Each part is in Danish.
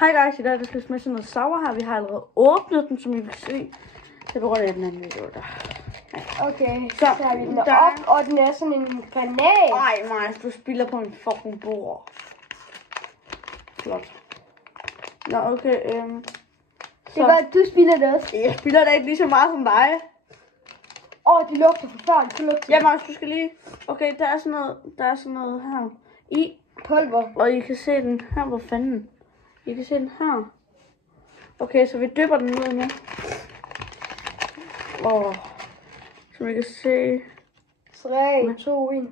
Hej guys, i dag skal vi smage sådan noget sauer her. Vi har allerede åbnet den, som I kan se. Det er på grund af den anden video der. Okay, Så så har vi den op, og den er sådan en banan. Ej, Maja, du spiller på en fucking bord. Flot. Nå, okay, Det var, du spiller det også. Jeg spiller da ikke lige så meget som dig. Det lugter forfærdeligt. Ja, Maja, du skal lige... Okay, der er sådan noget her i. Pulver. Og I kan se den her, hvor fanden. I kan se den her. Okay, så vi dypper den ned nu. Som I kan se. 3, 2, 1.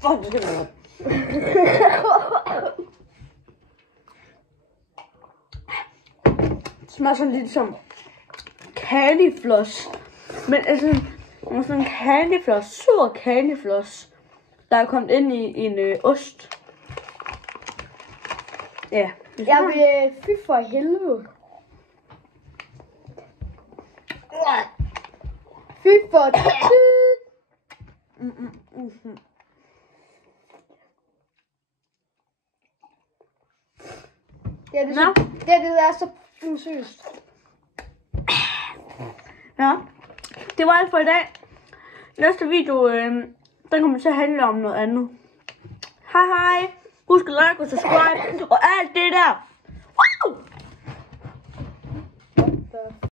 Fuck, det skal være. Det smager sådan lidt som candyfloss. Men altså, sådan en candyfloss, sur candyfloss, der er kommet ind i en ost. Ja. Jeg vil fy for helvede. Fy for Det er så sygt. Ja, det var alt for i dag. Næste video, den kommer til at handle om noget andet. Hej hej. Husk at like og subscribe og alt det der. Woo!